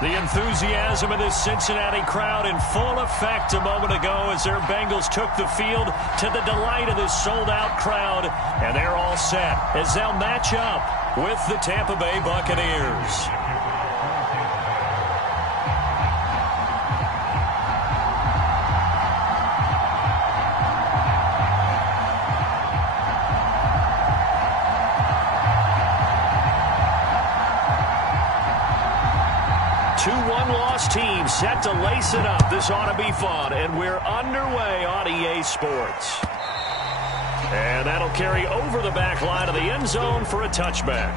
The enthusiasm of this Cincinnati crowd in full effect a moment ago as their Bengals took the field to the delight of this sold-out crowd. And they're all set as they'll match up with the Tampa Bay Buccaneers. Two one-loss teams set to lace it up. This ought to be fun, and we're underway on EA Sports. And that'll carry over the back line of the end zone for a touchback.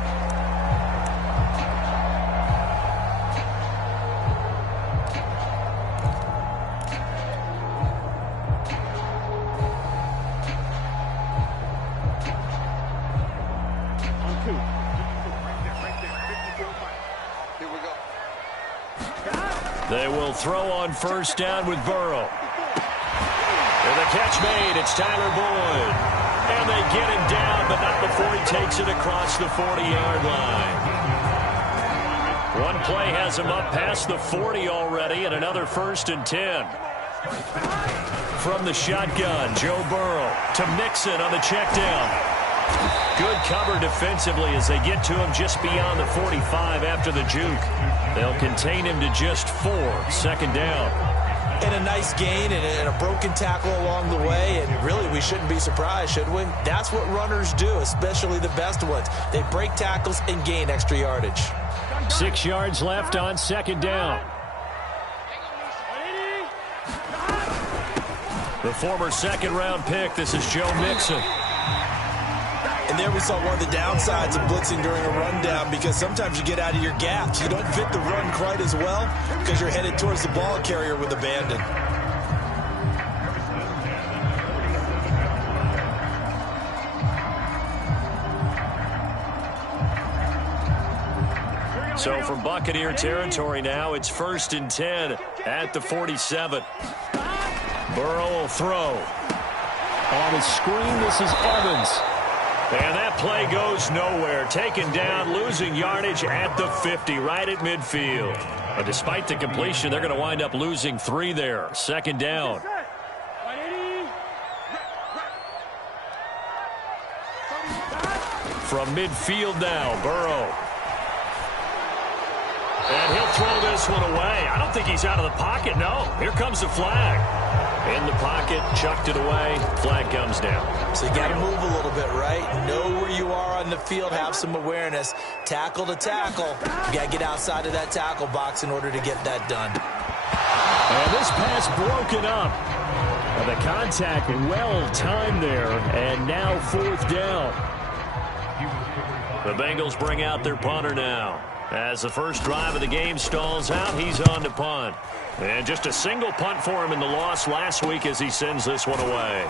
They will throw on first down with Burrow. And the catch made. It's Tyler Boyd. And they get him down, but not before he takes it across the 40-yard line. One play has him up past the 40 already, and another 1st and 10. From the shotgun, Joe Burrow to Mixon on the check down. Good cover defensively as they get to him just beyond the 45 after the juke. They'll contain him to just 4, 2nd down. And a nice gain and a broken tackle along the way, and really we shouldn't be surprised, should we? That's what runners do, especially the best ones. They break tackles and gain extra yardage. 6 yards left on 2nd down. The former 2nd-round pick, this is Joe Mixon. And there we saw one of the downsides of blitzing during a rundown, because sometimes you get out of your gaps. You don't fit the run quite as well because you're headed towards the ball carrier with abandon. So from Buccaneer territory now, it's 1st and 10 at the 47. Burrow will throw. On his screen, this is Evans. And that play goes nowhere. Taken down, losing yardage at the 50, right at midfield. But despite the completion, they're going to wind up losing 3 there. 2nd down. From midfield now, Burrow. And he'll throw this one away. I don't think he's out of the pocket, no. Here comes the flag. In the pocket, chucked it away, flag comes down. So you got to move a little bit, right? Know where you are on the field, have some awareness. Tackle to tackle. You got to get outside of that tackle box in order to get that done. And this pass broken up. And the contact well timed there, and now 4th down. The Bengals bring out their punter now. As the first drive of the game stalls out, he's on to punt. And just a single punt for him in the loss last week as he sends this one away.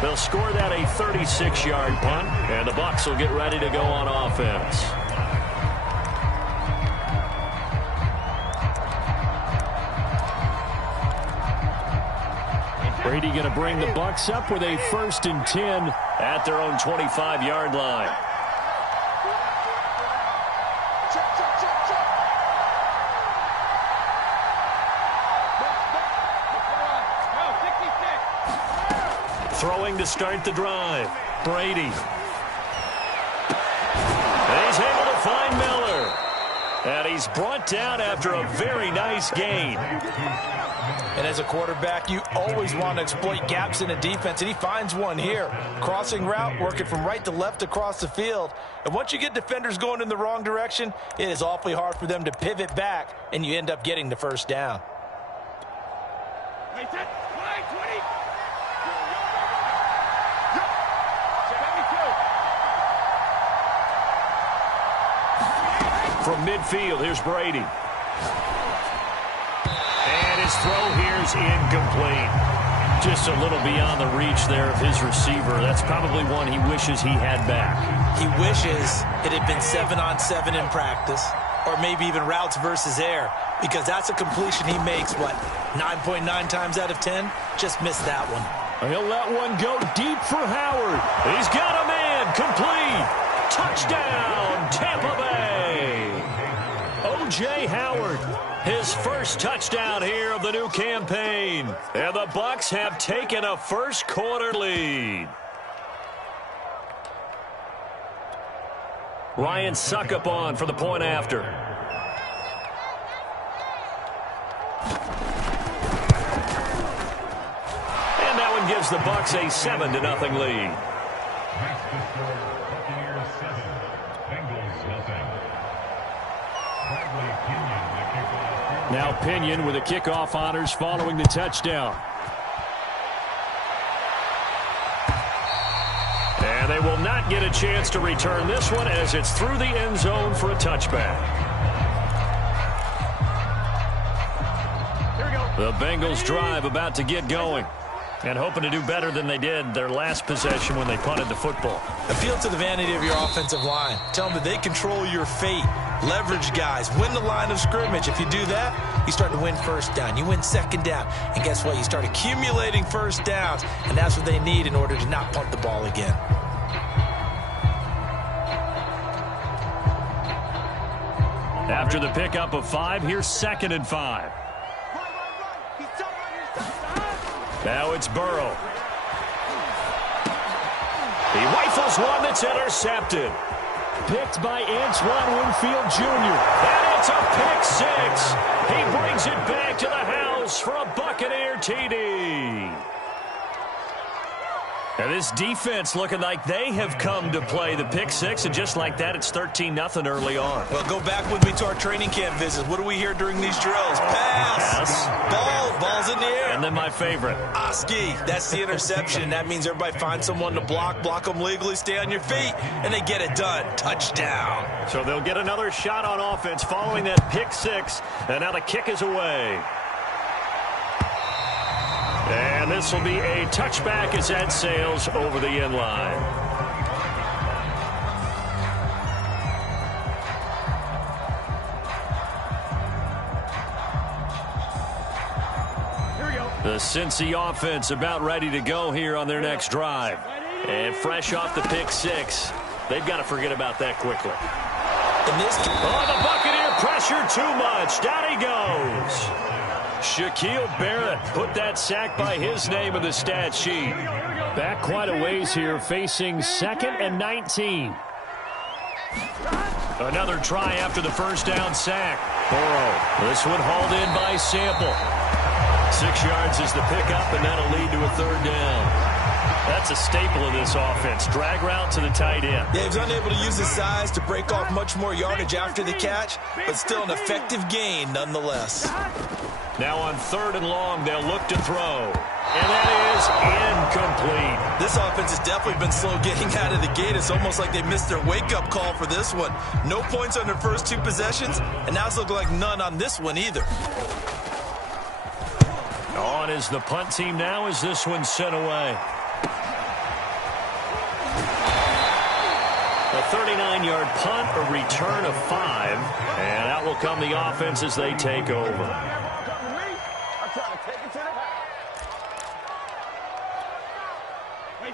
They'll score that a 36-yard punt, and the Bucs will get ready to go on offense. Brady going to bring the Bucs up with a 1st and 10 at their own 25-yard line. Throwing to start the drive. Brady. And he's able to find Miller. And he's brought down after a very nice gain. And as a quarterback, you always want to exploit gaps in a defense, and he finds one here. Crossing route, working from right to left across the field. And once you get defenders going in the wrong direction, it is awfully hard for them to pivot back, and you end up getting the 1st down. From midfield, here's Brady. And his throw here's incomplete. Just a little beyond the reach there of his receiver. That's probably one he wishes he had back. He wishes it had been 7-on-7 in practice, or maybe even routes versus air, because that's a completion he makes, 9.9 times out of 10? Just missed that one. He'll let one go deep for Howard. He's got a man complete. Touchdown, Tampa Bay. O.J. Howard. His first touchdown here of the new campaign. And the Bucs have taken a first-quarter lead. Ryan Suckup on for the point after. And that one gives the Bucs a 7-0 lead. Now Pinion with the kickoff honors following the touchdown. And they will not get a chance to return this one as it's through the end zone for a touchback. The Bengals drive about to get going. And hoping to do better than they did their last possession when they punted the football. Appeal to the vanity of your offensive line. Tell them that they control your fate. Leverage guys. Win the line of scrimmage. If you do that, you start to win first down. You win second down. And guess what? You start accumulating first downs. And that's what they need in order to not punt the ball again. After the pickup of 5, here's 2nd and 5. Now it's Burrow. He rifles one that's intercepted. Picked by Antoine Winfield Jr. And it's a pick 6. He brings it back to the house for a Buccaneer TD. And this defense looking like they have come to play the pick 6, and just like that, it's 13-0 early on. Well, go back with me to our training camp visits. What do we hear during these drills? Pass. Ball's in the air. And then my favorite. Oski. That's the interception. That means everybody finds someone to block them legally, stay on your feet, and they get it done. Touchdown. So they'll get another shot on offense following that pick 6, and now the kick is away. And this will be a touchback as that sails over the end line. Here we go. The Cincy offense about ready to go here on their next drive. And fresh off the pick 6, they've got to forget about that quickly. The Buccaneer pressure too much. Down he goes. Shaquille Barrett put that sack by his name in the stat sheet. Back quite a ways here, facing 2nd and 19. Another try after the first down sack. Burrow. This one hauled in by Sample. 6 yards is the pickup, and that'll lead to a 3rd down. That's a staple of this offense. Drag route to the tight end. Yeah, he was unable to use his size to break off much more yardage after the catch, but still an effective gain nonetheless. Now on 3rd and long, they'll look to throw. And that is incomplete. This offense has definitely been slow getting out of the gate. It's almost like they missed their wake-up call for this one. No points on their first 2 possessions, and now it's looking like none on this one either. On is the punt team now as this one's sent away. A 39-yard punt, a return of 5, and out will come the offense as they take over.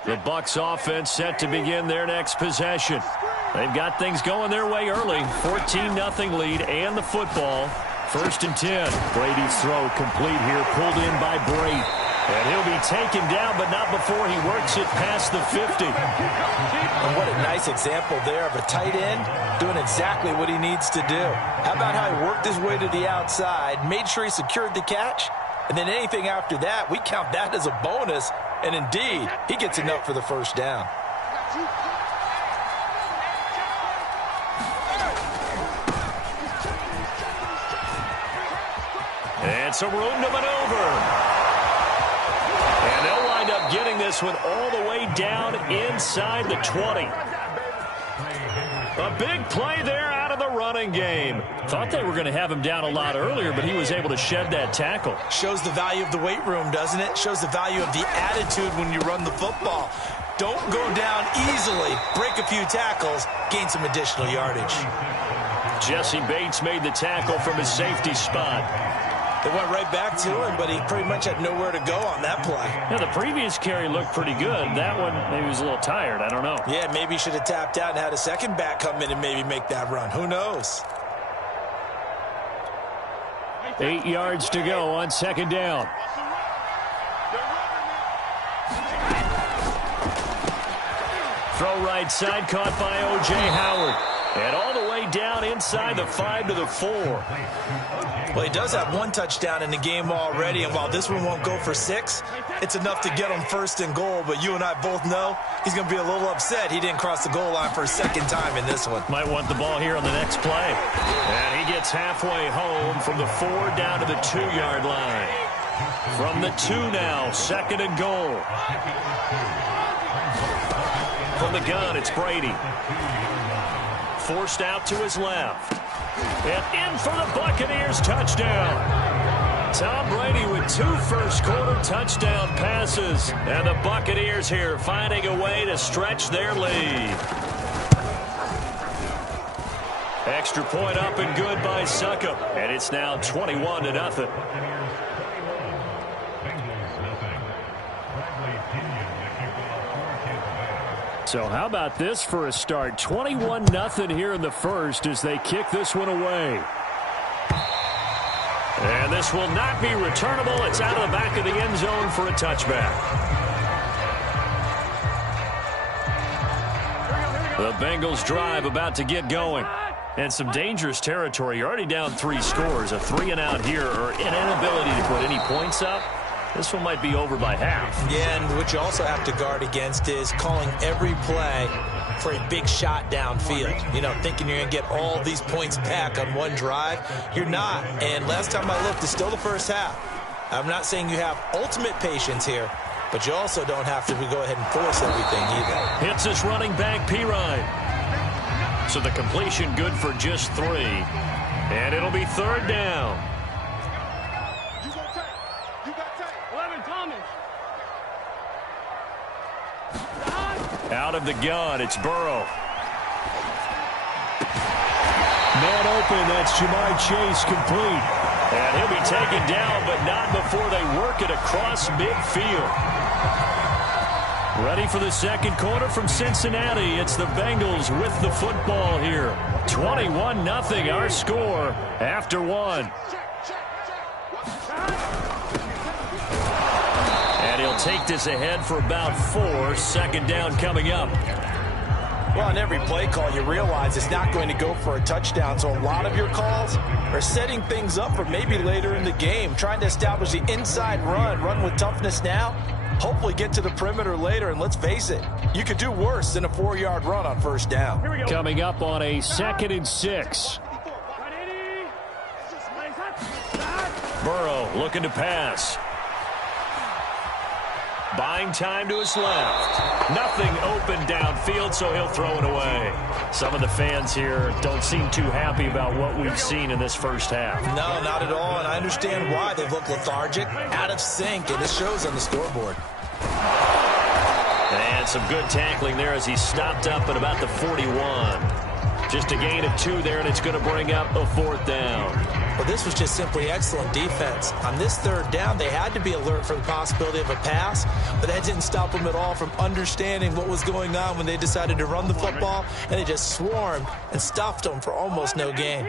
The Bucs offense set to begin their next possession. They've got things going their way early. 14-0 lead and the football. 1st and 10. Brady's throw complete here, pulled in by Brady. And he'll be taken down, but not before he works it past the 50. And what a nice example there of a tight end doing exactly what he needs to do. How about how he worked his way to the outside, made sure he secured the catch, and then anything after that, we count that as a bonus. And indeed, he gets enough for the 1st down. And some room to maneuver. And they'll wind up getting this one all the way down inside the 20. A big play there out of the running game. Thought they were going to have him down a lot earlier, but he was able to shed that tackle. Shows the value of the weight room, doesn't it? Shows the value of the attitude when you run the football. Don't go down easily. Break a few tackles. Gain some additional yardage. Jesse Bates made the tackle from his safety spot. They went right back to him, but he pretty much had nowhere to go on that play. Yeah, the previous carry looked pretty good. That one, maybe he was a little tired. I don't know. Yeah, maybe he should have tapped out and had a second back come in and maybe make that run. Who knows? 8 yards to go on second down. Throw right side, caught by O.J. Howard. And all the way down inside the 5 to the 4. Well, he does have one touchdown in the game already, and while this one won't go for 6, it's enough to get him first and goal. But you and I both know he's going to be a little upset he didn't cross the goal line for a second time in this one. Might want the ball here on the next play. And he gets halfway home from the 4 down to the 2-yard line. From the 2 now, second and goal. From the gun, it's Brady. Forced out to his left. And in for the Buccaneers touchdown. Tom Brady with 2 first-quarter touchdown passes. And the Buccaneers here finding a way to stretch their lead. Extra point up and good by Succop. And it's now 21-0. So how about this for a start? 21-0 here in the first as they kick this one away. And this will not be returnable. It's out of the back of the end zone for a touchback. The Bengals drive about to get going. And some dangerous territory. You're already down 3 scores. A 3-and-out here or an inability to put any points up. This one might be over by half. Yeah, and what you also have to guard against is calling every play for a big shot downfield. You know, thinking you're going to get all these points back on one drive. You're not. And last time I looked, it's still the first half. I'm not saying you have ultimate patience here, but you also don't have to go ahead and force everything either. Hits his running back, Pirine. So the completion good for just 3. And it'll be 3rd down. Out of the gun, it's Burrow. Man open, that's Jamar Chase complete. And he'll be taken down, but not before they work it across midfield. Ready for the second quarter from Cincinnati. It's the Bengals with the football here. 21-0 our score after 1. And he'll take this ahead for about 4. Second down coming up. Well, on every play call, you realize it's not going to go for a touchdown. So a lot of your calls are setting things up for maybe later in the game, trying to establish the inside run with toughness now, hopefully get to the perimeter later. And let's face it, you could do worse than a 4-yard run on first down. Coming up on a 2nd and 6. Burrow looking to pass. Buying time to his left. Nothing open downfield, so he'll throw it away. Some of the fans here don't seem too happy about what we've seen in this first half. No, not at all, and I understand why. They've looked lethargic, out of sync, and it shows on the scoreboard. And some good tackling there as he stopped up at about the 41. Just a gain of 2 there, and it's going to bring up a 4th down. Well, this was just simply excellent defense. On this 3rd down, they had to be alert for the possibility of a pass, but that didn't stop them at all from understanding what was going on when they decided to run the football, and they just swarmed and stuffed them for almost no gain.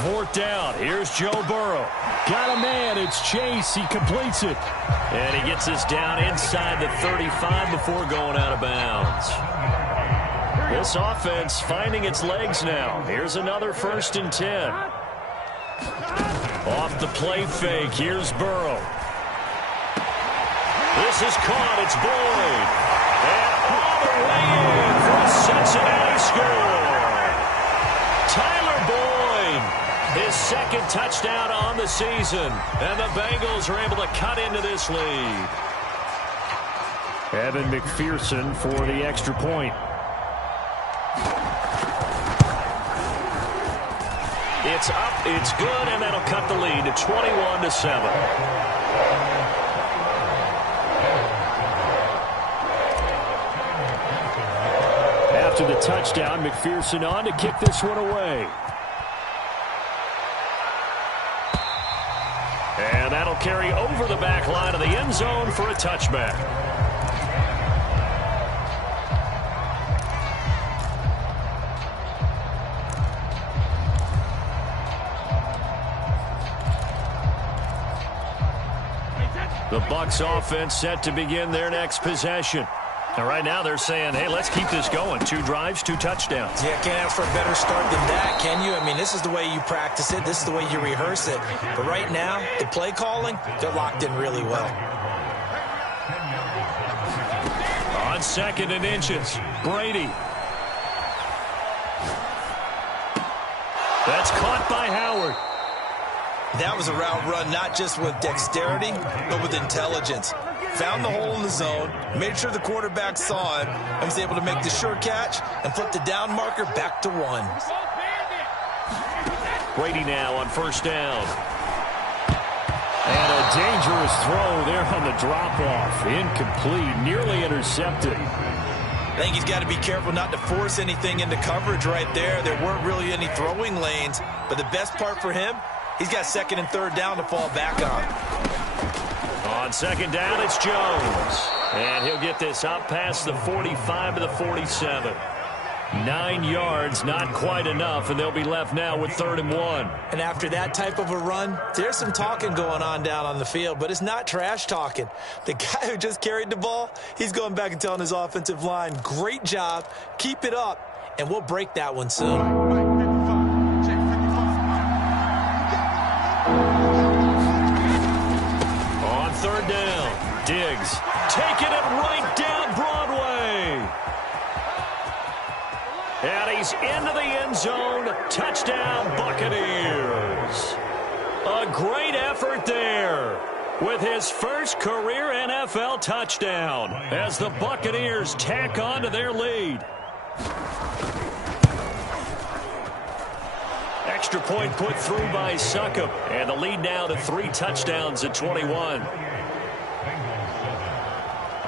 4th down. Here's Joe Burrow. Got a man. It's Chase. He completes it. And he gets us down inside the 35 before going out of bounds. This offense finding its legs now. Here's another 1st and 10. Off the play fake. Here's Burrow. This is caught. It's Boyd. And all the way in for a Cincinnati score. Tyler Boyd, his 2nd touchdown on the season. And the Bengals are able to cut into this lead. Evan McPherson for the extra point. It's up, it's good, and that'll cut the lead to 21-7. After the touchdown, McPherson on to kick this one away. And that'll carry over the back line of the end zone for a touchback. The Bucs offense set to begin their next possession. And right now they're saying, hey, let's keep this going. 2 drives, 2 touchdowns. Yeah, can't ask for a better start than that, can you? I mean, this is the way you practice it. This is the way you rehearse it. But right now, the play calling, they're locked in really well. On 2nd and inches, Brady. That's caught by Howard. That was a route run not just with dexterity, but with intelligence. Found the hole in the zone, made sure the quarterback saw him, and was able to make the sure catch and flip the down marker back to 1. Brady now on 1st down. And a dangerous throw there on the drop-off. Incomplete, nearly intercepted. I think he's got to be careful not to force anything into coverage right there. There weren't really any throwing lanes, but the best part for him, he's got 2nd and 3rd down to fall back on. On 2nd down, it's Jones. And he'll get this up past the 45 to the 47. 9 yards, not quite enough, and they'll be left now with 3rd and 1. And after that type of a run, there's some talking going on down on the field, but it's not trash talking. The guy who just carried the ball, he's going back and telling his offensive line, great job, keep it up, and we'll break that one soon. On 3rd down, Diggs taking it right down Broadway. And he's into the end zone. Touchdown, Buccaneers. A great effort there with his first career NFL touchdown as the Buccaneers tack on to their lead. Extra point put through by Succop. And the lead now to 3 touchdowns at 21.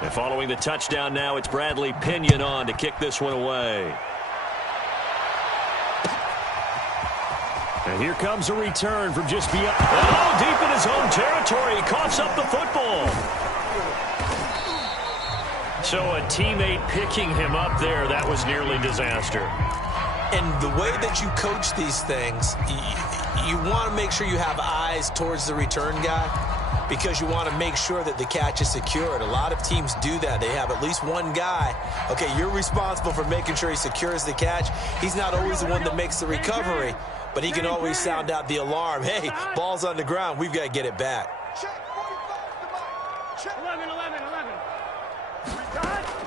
And following the touchdown now, it's Bradley Pinion on to kick this one away. And here comes a return from just beyond. Oh, deep in his own territory. He coughs up the football. So a teammate picking him up there, that was nearly disaster. And the way that you coach these things, you want to make sure you have eyes towards the return guy because you want to make sure that the catch is secured. A lot of teams do that. They have at least one guy. Okay, you're responsible for making sure he secures the catch. He's not always the one that makes the recovery, but he can always sound out the alarm. Hey, ball's on the ground. We've got to get it back. 11.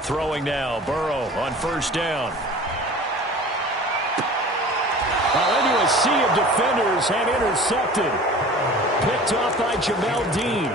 Throwing now, Burrow on 1st down. Into a sea of defenders and intercepted. Picked off by Jamel Dean.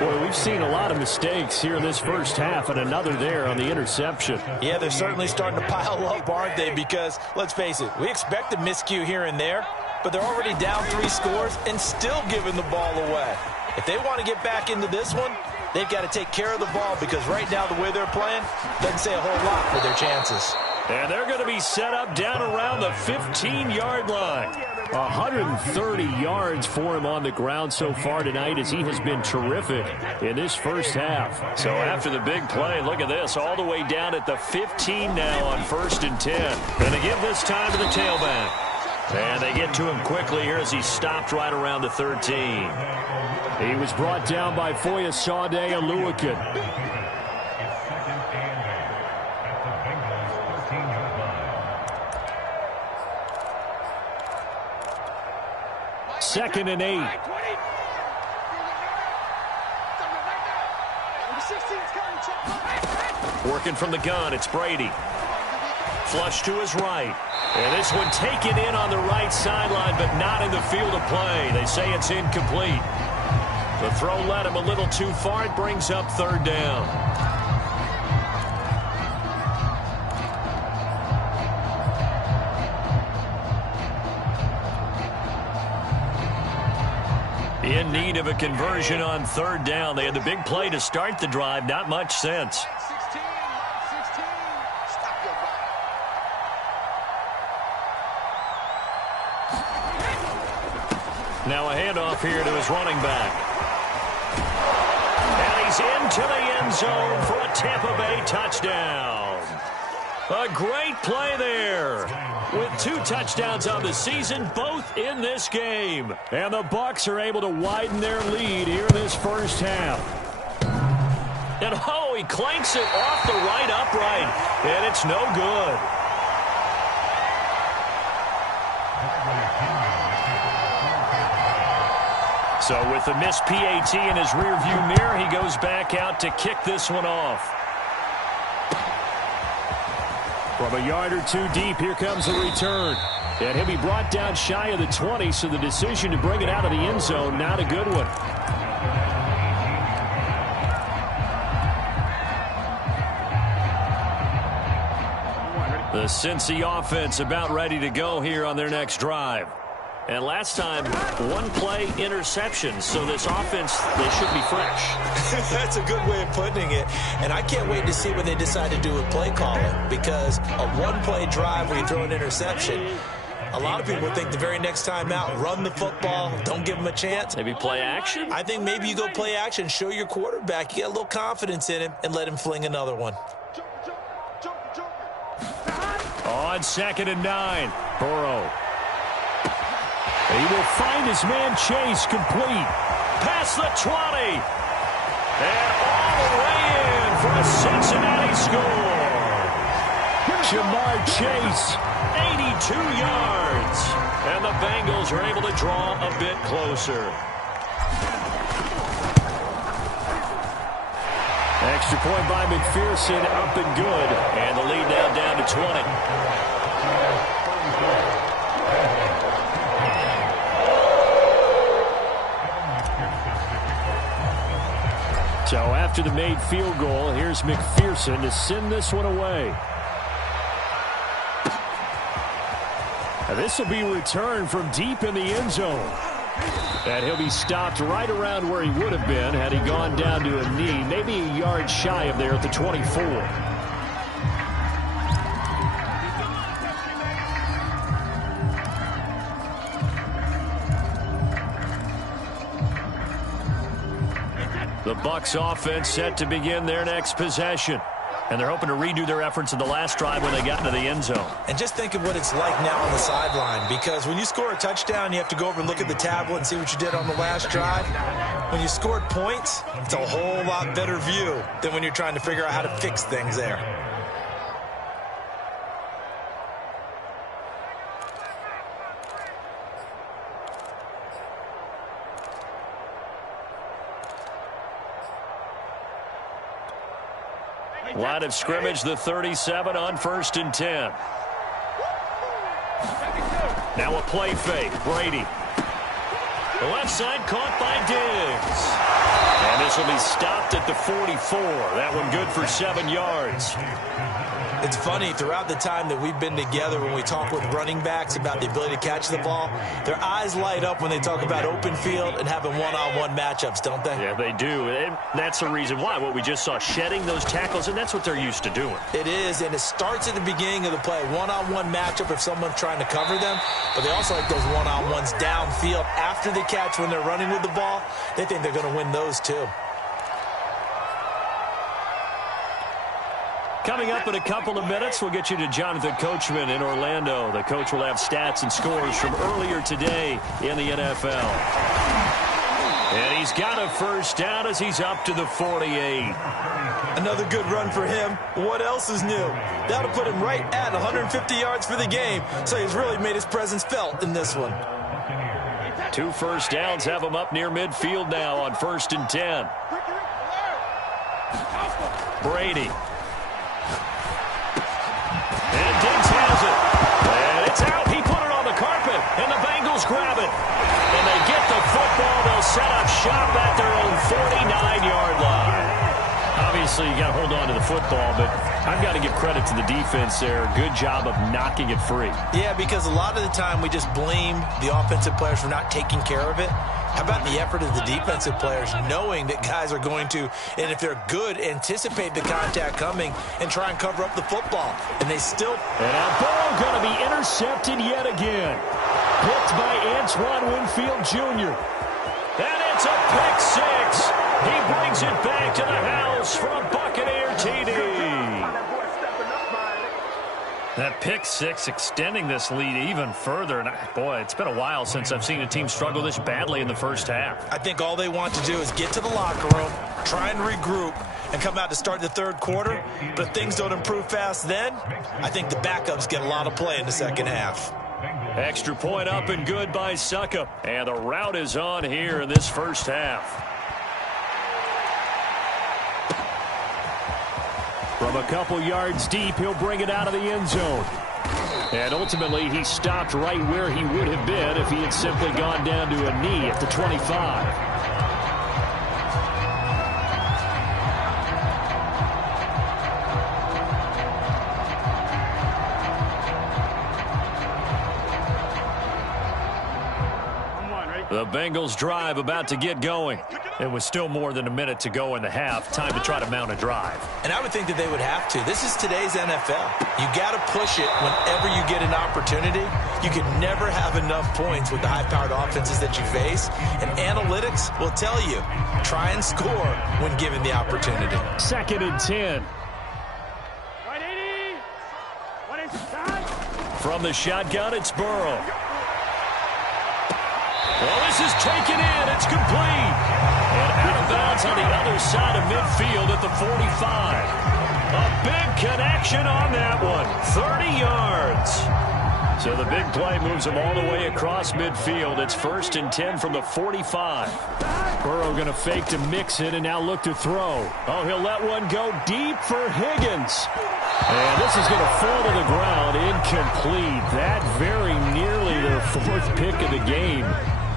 Boy, we've seen a lot of mistakes here in this first half, and another there on the interception. Yeah, they're certainly starting to pile up, aren't they? Because, let's face it, we expect a miscue here and there, but they're already down 3 scores and still giving the ball away. If they want to get back into this one, they've got to take care of the ball because right now the way they're playing doesn't say a whole lot for their chances. And they're going to be set up down around the 15-yard line. 130 yards for him on the ground so far tonight as he has been terrific in this first half. So after the big play, look at this, all the way down at the 15 now on 1st and 10. And they give this time to the tailback. And they get to him quickly here as he stopped right around the 13. He was brought down by Foyesade Oluokun. Second and 8. Working from the gun, it's Brady. Flush to his right. And this one taken in on the right sideline, but not in the field of play. They say it's incomplete. The throw led him a little too far. It brings up 3rd down. In need of a conversion on 3rd down. They had the big play to start the drive. Not much sense. Now a handoff here to his running back. And he's into the end zone for a Tampa Bay touchdown. A great play there. With 2 touchdowns on the season, both in this game. And the Bucs are able to widen their lead here in this first half. And oh, he clanks it off the right upright. And it's no good. So with the missed PAT in his rearview mirror, he goes back out to kick this one off. From a yard or two deep, here comes the return. And he'll be brought down shy of the 20, so the decision to bring it out of the end zone, not a good one. The Cincy offense about ready to go here on their next drive. And last time, one-play interception. So this offense, they should be fresh. That's a good way of putting it. And I can't wait to see what they decide to do with play calling. Because a one-play drive where you throw an interception, a lot of people think the very next time out, run the football, don't give them a chance. Maybe play action? I think maybe you go play action, show your quarterback, you get a little confidence in him, and let him fling another one. On 2nd and 9, Burrow. He will find his man Chase complete. Past the 20. And all the way in for a Cincinnati score. Jamar Chase, 82 yards. And the Bengals are able to draw a bit closer. Extra point by McPherson, up and good. And the lead now down to 20. So after the made field goal, here's McPherson to send this one away. Now this will be returned from deep in the end zone. And he'll be stopped right around where he would have been had he gone down to a knee, maybe a yard shy of there at the 24. The Bucs offense set to begin their next possession. And they're hoping to redo their efforts in the last drive when they got into the end zone. And just think of what it's like now on the sideline. Because when you score a touchdown, you have to go over and look at the tablet and see what you did on the last drive. When you scored points, it's a whole lot better view than when you're trying to figure out how to fix things there. Line of scrimmage, the 37 on 1st and 10. Now a play fake. Brady. The left side caught by Diggs. And this will be stopped at the 44. That one good for 7 yards. It's funny, throughout the time that we've been together, when we talk with running backs about the ability to catch the ball, their eyes light up when they talk about open field and having one-on-one matchups, don't they? Yeah, they do. And that's the reason why. What we just saw, shedding those tackles, and that's what they're used to doing. It is, and it starts at the beginning of the play. One-on-one matchup if someone's trying to cover them, but they also like those one-on-ones downfield after the catch when they're running with the ball. They think they're going to win those too. Coming up in a couple of minutes, we'll get you to Jonathan Coachman in Orlando. The coach will have stats and scores from earlier today in the NFL. And he's got a first down as he's up to the 48. Another good run for him. What else is new? That'll put him right at 150 yards for the game, so he's really made his presence felt in this one. 2 first downs have him up near midfield now on 1st and 10. Brady. And Diggs has it. And it's out. He put it on the carpet. And the Bengals grab it. And they get the football. They'll set up shop at their own 49-yard line. Obviously, you got to hold on to the football, but I've got to give credit to the defense there. Good job of knocking it free. Yeah, because a lot of the time we just blame the offensive players for not taking care of it. How about the effort of the defensive players knowing that guys are going to, and if they're good, anticipate the contact coming and try and cover up the football. And they still... And now Burrow going to be intercepted yet again. Picked by Antoine Winfield Jr. And it's a pick six. He brings it back to the house for a Buccaneer TD. That pick six extending this lead even further. And boy, it's been a while since I've seen a team struggle this badly in the first half. I think all they want to do is get to the locker room, try and regroup, and come out to start the third quarter. But if things don't improve fast then, I think the backups get a lot of play in the second half. Extra point up and good by Suckup. And the rout is on here in this first half. From a couple yards deep, he'll bring it out of the end zone. And ultimately, he stopped right where he would have been if he had simply gone down to a knee at the 25. The Bengals drive about to get going. It was still more than a minute to go in the half. Time to try to mount a drive. And I would think that they would have to. This is today's NFL. You got to push it whenever you get an opportunity. You can never have enough points with the high-powered offenses that you face. And analytics will tell you, try and score when given the opportunity. 2nd and 10. From the shotgun, it's Burrow. Well, this is taken in. It's complete. And out of bounds on the other side of midfield at the 45. A big connection on that one. 30 yards. So the big play moves him all the way across midfield. It's 1st and 10 from the 45. Burrow going to fake to mix it and now look to throw. Oh, he'll let one go deep for Higgins. And this is going to fall to the ground. Incomplete. That very nearly their 4th pick of the game.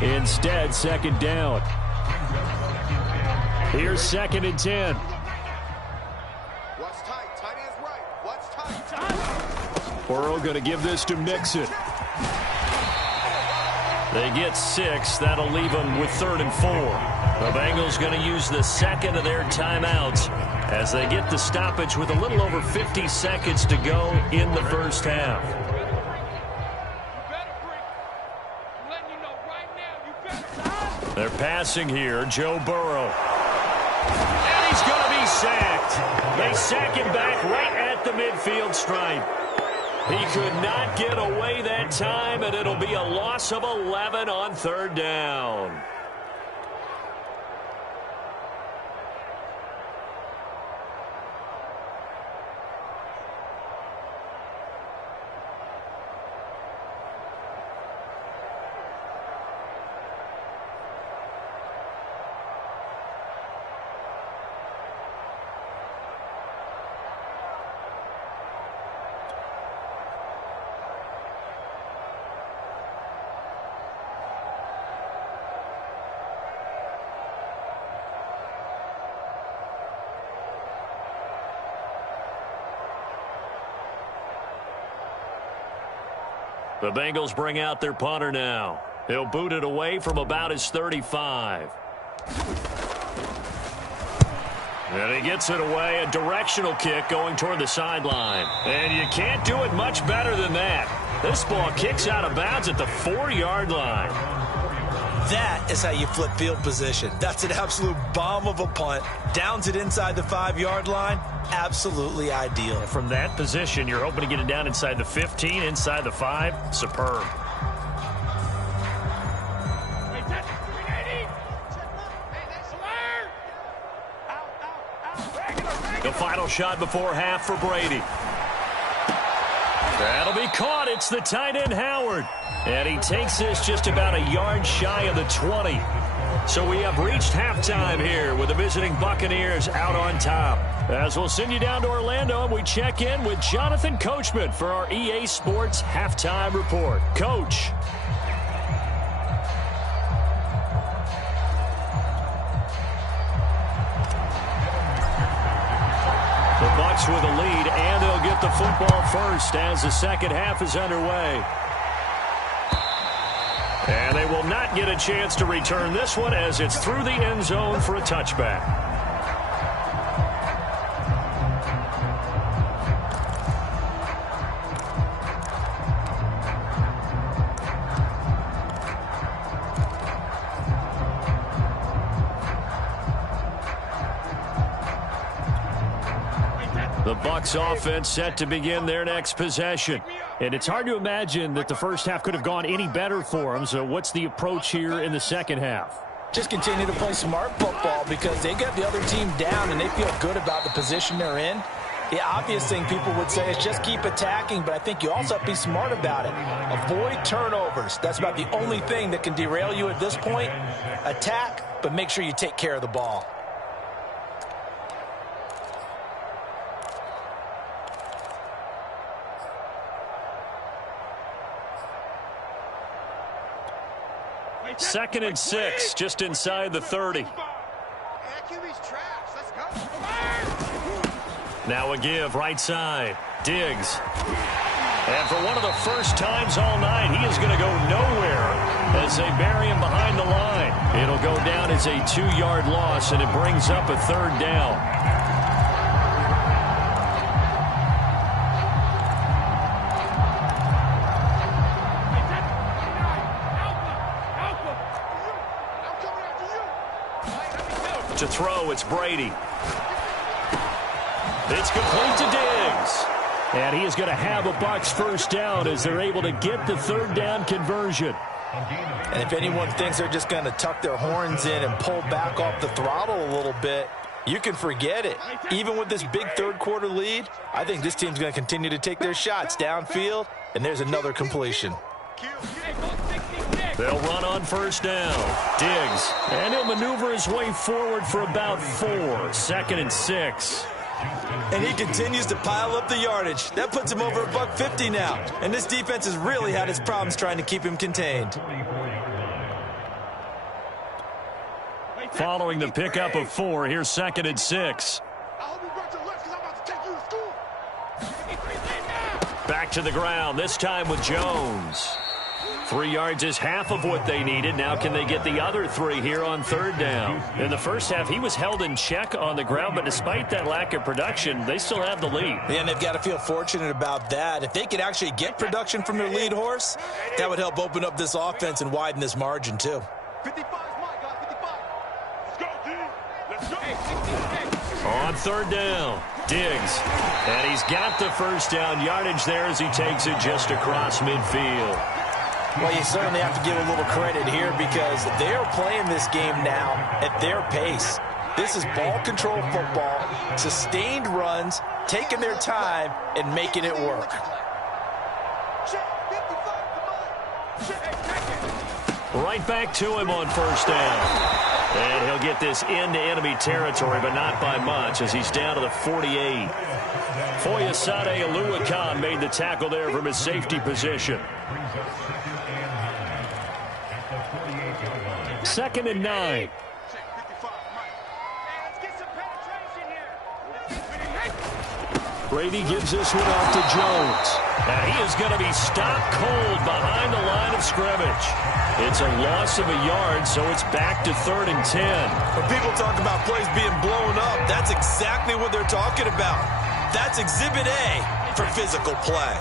Instead, 2nd down. Here's 2nd and 10. What's tight? Tight is right. What's tight? Burrow going to give this to Mixon. They get 6. That'll leave them with 3rd and 4. The Bengals going to use the 2nd of their timeouts as they get the stoppage with a little over 50 seconds to go in the first half. They're passing here, Joe Burrow. And he's going to be sacked. They sack him back right at the midfield stripe. He could not get away that time, and it'll be a loss of 11 on 3rd down. The Bengals bring out their punter now. He'll boot it away from about his 35. And he gets it away, a directional kick going toward the sideline. And you can't do it much better than that. This ball kicks out of bounds at the 4-yard line. That is how you flip field position. That's an absolute bomb of a punt. Downs it inside the 5-yard line. Absolutely ideal. From that position, you're hoping to get it down inside the 15, inside the 5. Superb. The final shot before half for Brady. That'll be caught. It's the tight end, Howard. And he takes this just about a yard shy of the 20. So we have reached halftime here with the visiting Buccaneers out on top. As we'll send you down to Orlando, and we check in with Jonathan Coachman for our EA Sports Halftime Report. Coach. The Bucs with a lead, and they'll get the football first as the second half is underway. And they will not get a chance to return this one as it's through the end zone for a touchback. The Bucs offense set to begin their next possession. And it's hard to imagine that the first half could have gone any better for them. So what's the approach here in the second half? Just continue to play smart football because they get the other team down and they feel good about the position they're in. The obvious thing people would say is just keep attacking, but I think you also have to be smart about it. Avoid turnovers. That's about the only thing that can derail you at this point. Attack, but make sure you take care of the ball. Second and 6, just inside the 30. Now a give, right side. Diggs. And for one of the first times all night, he is going to go nowhere as they bury him behind the line. It'll go down as a 2-yard loss, and it brings up a 3rd down. To throw, it's Brady. It's complete to Diggs. And he is going to have a Bucs first down as they're able to get the 3rd down conversion. And if anyone thinks they're just going to tuck their horns in and pull back off the throttle a little bit, you can forget it. Even with this big 3rd quarter lead, I think this team's going to continue to take their shots downfield, and there's another completion. They'll run on first down. Diggs. And he'll maneuver his way forward for about 4. 2nd and 6. And he continues to pile up the yardage. That puts him over $150 now. And this defense has really had its problems trying to keep him contained. Following the pickup of 4, here's 2nd and 6. Back to the ground, this time with Jones. 3 yards is half of what they needed. Now can they get the other 3 here on 3rd down? In the first half, he was held in check on the ground, but despite that lack of production, they still have the lead. And they've got to feel fortunate about that. If they could actually get production from their lead horse, that would help open up this offense and widen this margin too. 55 is mine, guys. 55. Let's go, D. Let's go. On 3rd down, Diggs. And he's got the first down yardage there as he takes it just across midfield. Well, you certainly have to give a little credit here because they're playing this game now at their pace. This is ball control football, sustained runs, taking their time, and making it work. Right back to him on first down. And he'll get this into enemy territory, but not by much as he's down to the 48. Foyesade Oluwakan made the tackle there from his safety position. 2nd and 9. Brady gives this one off to Jones. And he is going to be stopped cold behind the line of scrimmage. It's a loss of a yard, so it's back to 3rd and 10. When people talk about plays being blown up, that's exactly what they're talking about. That's Exhibit A for physical play.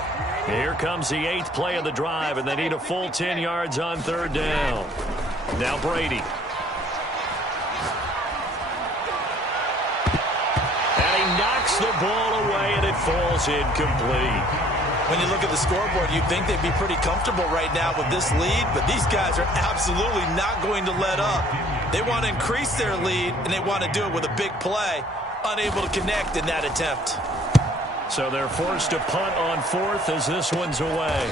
Here comes the 8th play of the drive, and they need a full 10 yards on 3rd down. Now Brady. And he knocks the ball away, and it falls incomplete. When you look at the scoreboard, you'd think they'd be pretty comfortable right now with this lead, but these guys are absolutely not going to let up. They want to increase their lead, and they want to do it with a big play. Unable to connect in that attempt. So they're forced to punt on 4th as this one's away.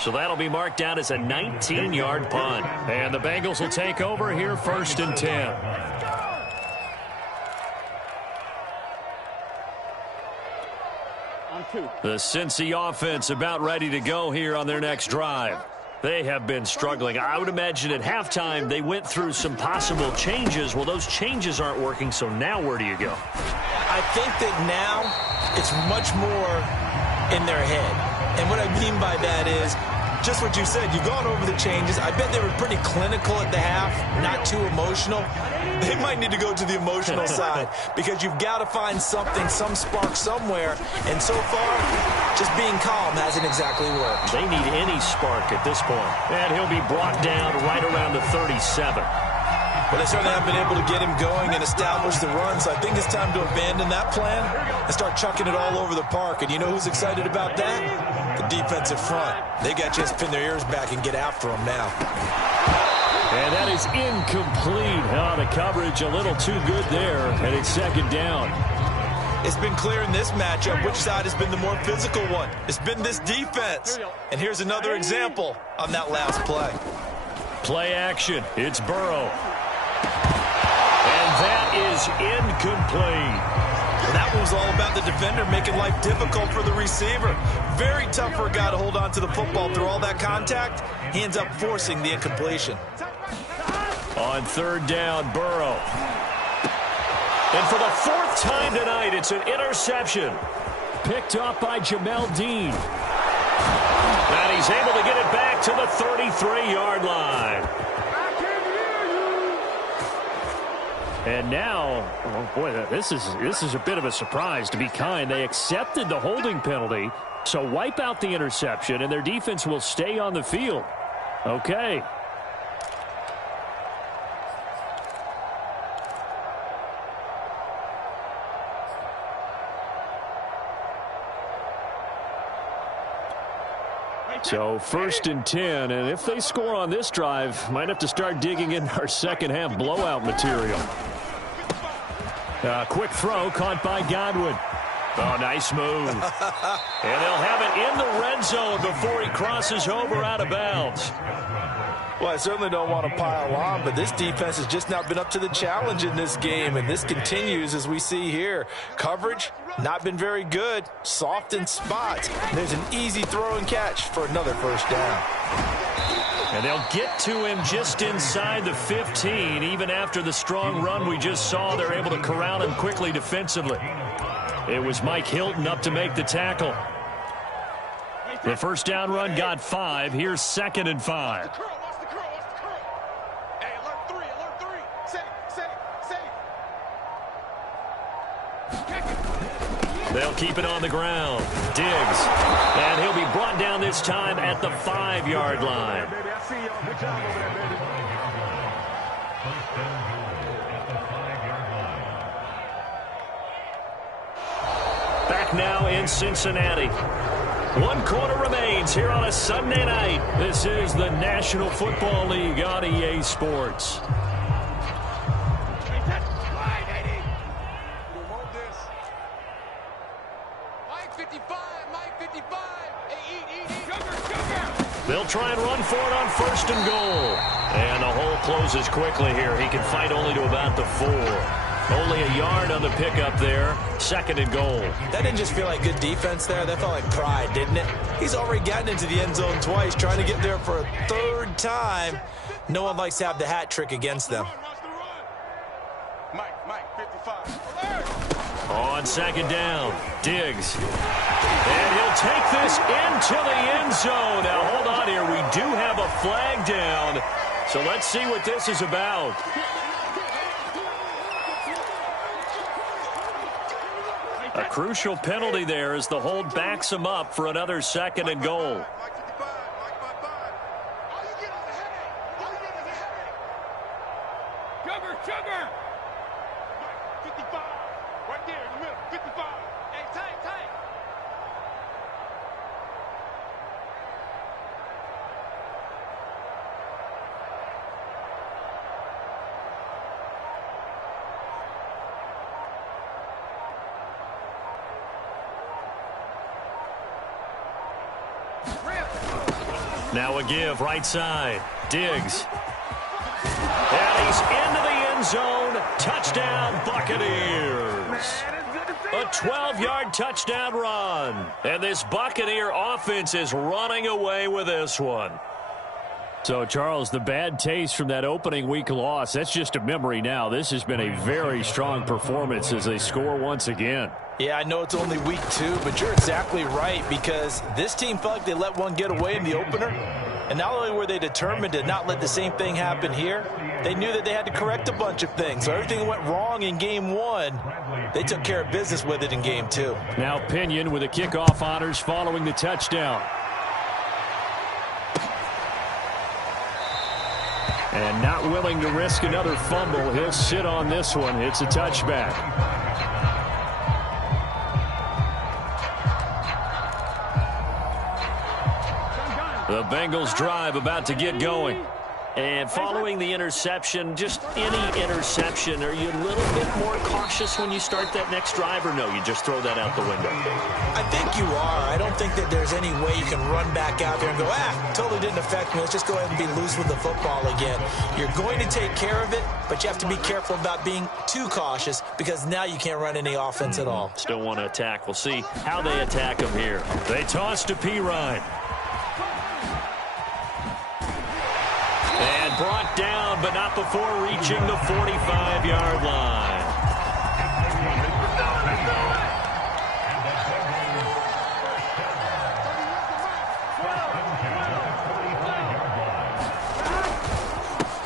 So that'll be marked down as a 19-yard punt. And the Bengals will take over here 1st and 10. The Cincy offense about ready to go here on their next drive. They have been struggling. I would imagine at halftime they went through some possible changes. Well, those changes aren't working, so now where do you go? I think that now it's much more in their head. And what I mean by that is just what you said. You've gone over the changes. I bet they were pretty clinical at the half, not too emotional. They might need to go to the emotional side because you've got to find something, some spark somewhere. And so far, just being calm hasn't exactly worked. They need any spark at this point. And he'll be brought down right around the 37. But they certainly haven't been able to get him going and establish the run, so I think it's time to abandon that plan and start chucking it all over the park. And you know who's excited about that? The defensive front. They got to just pin their ears back and get after him now. And that is incomplete. Oh, the coverage a little too good there, and it's second down. It's been clear in this matchup which side has been the more physical one. It's been this defense. And here's another example on that last play. Play action. It's Burrow. And that is incomplete. Well, that one was all about the defender making life difficult for the receiver. Very tough for a guy to hold on to the football through all that contact. He ends up forcing the incompletion. On third down, Burrow. And for the fourth time tonight, it's an interception. Picked up by Jamel Dean. And he's able to get it back to the 33-yard line. And now, oh boy, this is a bit of a surprise, to be kind. They accepted the holding penalty, so wipe out the interception, and their defense will stay on the field. Okay. So 1st and 10, and if they score on this drive, might have to start digging in our second half blowout material. Quick throw caught by Godwin. Oh, nice move. And they'll have it in the red zone before he crosses over out of bounds. Well, I certainly don't want to pile on, but this defense has just not been up to the challenge in this game, and this continues as we see here. Coverage, not been very good, soft in spots. There's an easy throw and catch for another first down. And they'll get to him just inside the 15. Even after the strong run we just saw, they're able to corral him quickly defensively. It was Mike Hilton up to make the tackle. The first down run got 5. Here's 2nd and 5. They'll keep it on the ground. Diggs. And he'll be brought down this time at the 5-yard line. Back now in Cincinnati. 1 quarter remains here on a Sunday night. This is the National Football League on EA Sports. They'll try and run for it on 1st and goal. And the hole closes quickly here. He can fight only to about the 4. Only a yard on the pickup there. 2nd and goal. That didn't just feel like good defense there. That felt like pride, didn't it? He's already gotten into the end zone twice, trying to get there for a 3rd time. No one likes to have the hat trick against them. Mike, 55. On 2nd down, Diggs. And he'll take this into the end zone. Now, hold on here. We do have a flag down. So let's see what this is about. A crucial penalty there as the hold backs him up for another 2nd and goal. Sugar! 55. Right there in the middle. 55. Hey, tight. Now a give, right side. Diggs. And he's into the end zone. Touchdown, Buccaneers. A 12-yard touchdown run. And this Buccaneer offense is running away with this one. So, Charles, the bad taste from that opening week loss, that's just a memory now. This has been a very strong performance as they score once again. Yeah, I know it's only week 2, but you're exactly right, because this team felt like they let one get away in the opener. And not only were they determined to not let the same thing happen here, they knew that they had to correct a bunch of things. So everything that went wrong in game 1, they took care of business with it in game 2. Now Pinion with the kickoff honors following the touchdown. And not willing to risk another fumble, he'll sit on this one. It's a touchback. The Bengals drive about to get going. And following the interception, just any interception, are you a little bit more cautious when you start that next drive, or no, you just throw that out the window? I think you are. I don't think that there's any way you can run back out there and go, totally didn't affect me. Let's just go ahead and be loose with the football again. You're going to take care of it, but you have to be careful about being too cautious because now you can't run any offense at all. Still want to attack. We'll see how they attack him here. They toss to Pirine. And brought down, but not before reaching the 45-yard line.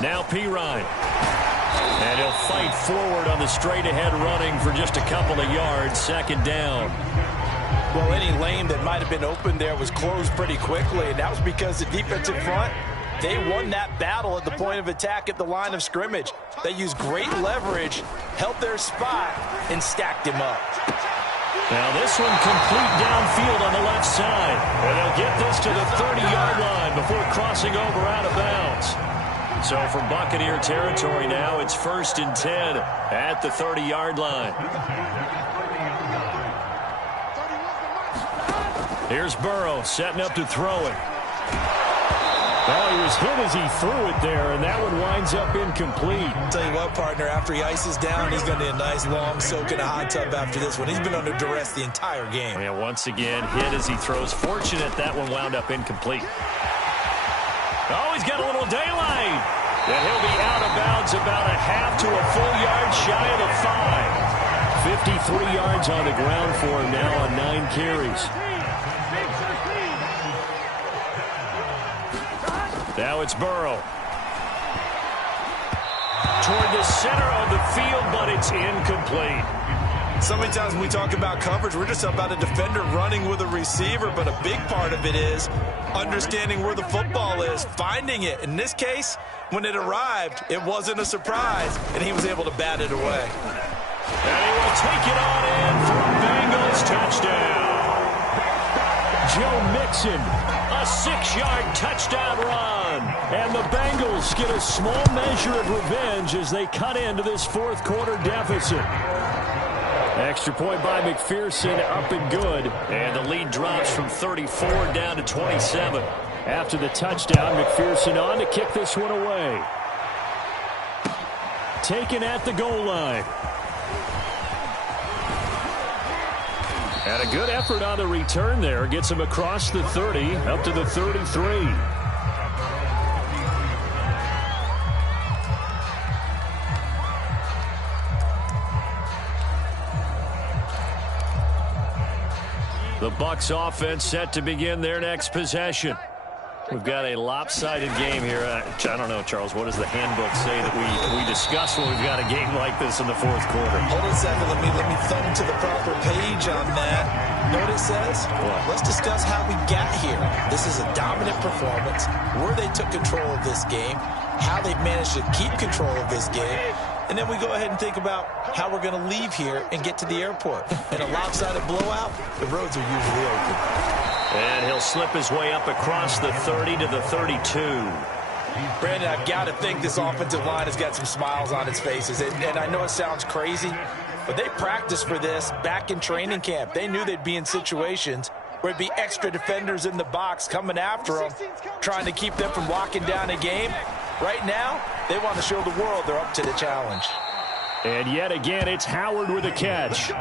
Now Pirine. And he'll fight forward on the straight-ahead running for just a couple of yards. Second down. Well, any lane that might have been open there was closed pretty quickly, and that was because the defensive front, they won that battle at the point of attack at the line of scrimmage. They used great leverage, held their spot, and stacked him up. Now this one complete downfield on the left side. And they'll get this to the 30-yard line before crossing over out of bounds. So from Buccaneer territory now, it's 1st and 10 at the 30-yard line. Here's Burrow setting up to throw it. Well, he was hit as he threw it there, and that one winds up incomplete. Tell you what, partner, after he ices down, he's going to need a nice long soak in a hot tub after this one. He's been under duress the entire game. Yeah, once again, hit as he throws. Fortunate that one wound up incomplete. Oh, he's got a little daylight. And he'll be out of bounds about a half to a full yard shy of the 5. 53 yards on the ground for him now on 9 carries. Now it's Burrow. Toward the center of the field, but it's incomplete. So many times when we talk about coverage, we're just about a defender running with a receiver, but a big part of it is understanding where the football is, finding it. In this case, when it arrived, it wasn't a surprise, and he was able to bat it away. And he will take it on in for a Bengals touchdown. Joe Mixon, a 6-yard touchdown run. And the Bengals get a small measure of revenge as they cut into this fourth quarter deficit. Extra point by McPherson, up and good. And the lead drops from 34 down to 27. After the touchdown, McPherson on to kick this one away. Taken at the goal line. And a good effort on the return there. Gets him across the 30, up to the 33. The Bucs offense set to begin their next possession. We've got a lopsided game here. I don't know, Charles, what does the handbook say that we discuss when we've got a game like this in the fourth quarter? Hold on a second. Let me thumb to the proper page on that. Know what it says? What? Let's discuss how we got here. This is a dominant performance, where they took control of this game, how they've managed to keep control of this game, and then we go ahead and think about how we're going to leave here and get to the airport. In a lopsided blowout, the roads are usually open. And he'll slip his way up across the 30 to the 32. Brandon, I've got to think this offensive line has got some smiles on its faces. And I know it sounds crazy, but they practiced for this back in training camp. They knew they'd be in situations where it'd be extra defenders in the box coming after them, trying to keep them from locking down a game. Right now, they want to show the world they're up to the challenge. And yet again, it's Howard with a catch.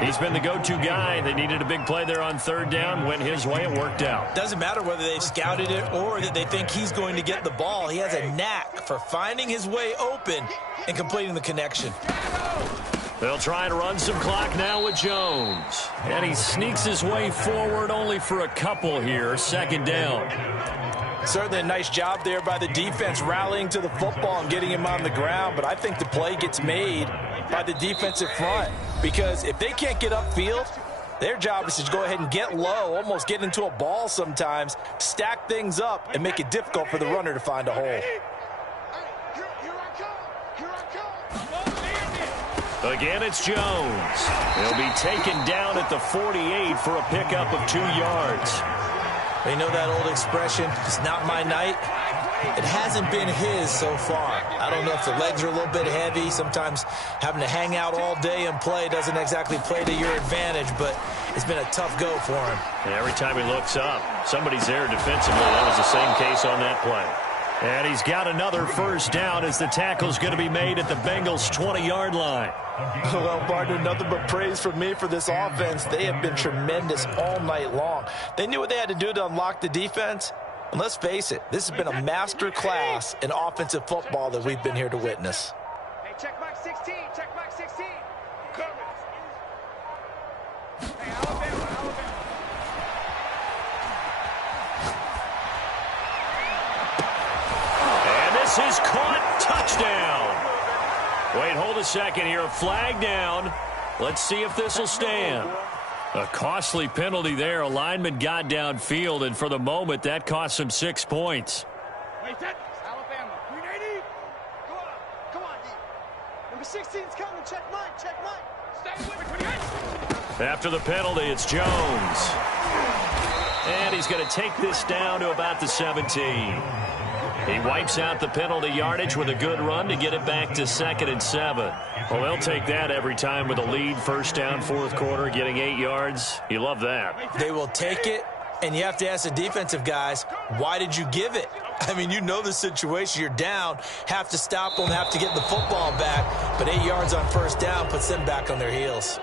He's been the go-to guy. They needed a big play there on third down. Went his way. It worked out. Doesn't matter whether they've scouted it or that they think he's going to get the ball. He has a knack for finding his way open and completing the connection. They'll try and run some clock now with Jones. And he sneaks his way forward only for a couple here. Second down. Certainly a nice job there by the defense rallying to the football and getting him on the ground. But I think the play gets made by the defensive front. Because if they can't get upfield, their job is to go ahead and get low, almost get into a ball sometimes, stack things up, and make it difficult for the runner to find a hole. Again, it's Jones. He'll be taken down at the 48 for a pickup of 2 yards. You know that old expression, it's not my night? It hasn't been his so far. I don't know if the legs are a little bit heavy. Sometimes having to hang out all day and play doesn't exactly play to your advantage, but it's been a tough go for him. And every time he looks up, somebody's there defensively. That was the same case on that play. And he's got another first down as the tackle's going to be made at the Bengals' 20-yard line. Well, partner, nothing but praise from me for this offense. They have been tremendous all night long. They knew what they had to do to unlock the defense. And let's face it, this has been a master class in offensive football that we've been here to witness. Hey, check mark 16. Check mark 16. Coming. Hey, Alabama. And this is caught. Touchdown. Wait, hold a second here. Flag down. Let's see if this will stand. A costly penalty there. A lineman got downfield, and for the moment, that cost him 6 points. Wait, that. Alabama. 380. Come on, D. Number 16's coming. Check mine. Stay with me. 28. After the penalty, it's Jones. And he's going to take this down to about the 17. He wipes out the penalty yardage with a good run to get it back to 2nd and 7. Well, they'll take that every time with a lead. First down, fourth quarter, getting 8 yards. You love that. They will take it, and you have to ask the defensive guys, why did you give it? I mean, you know the situation. You're down, have to stop them, have to get the football back, but 8 yards on first down puts them back on their heels.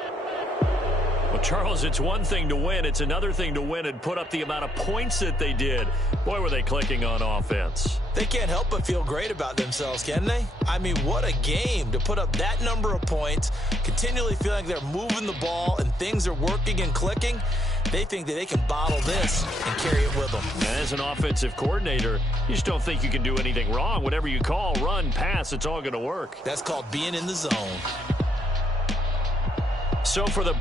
Well, Charles, it's one thing to win. It's another thing to win and put up the amount of points that they did. Boy, were they clicking on offense. They can't help but feel great about themselves, can they? I mean, what a game to put up that number of points, continually feeling like they're moving the ball and things are working and clicking. They think that they can bottle this and carry it with them. As an offensive coordinator, you just don't think you can do anything wrong. Whatever you call, run, pass, it's all going to work. That's called being in the zone. So for the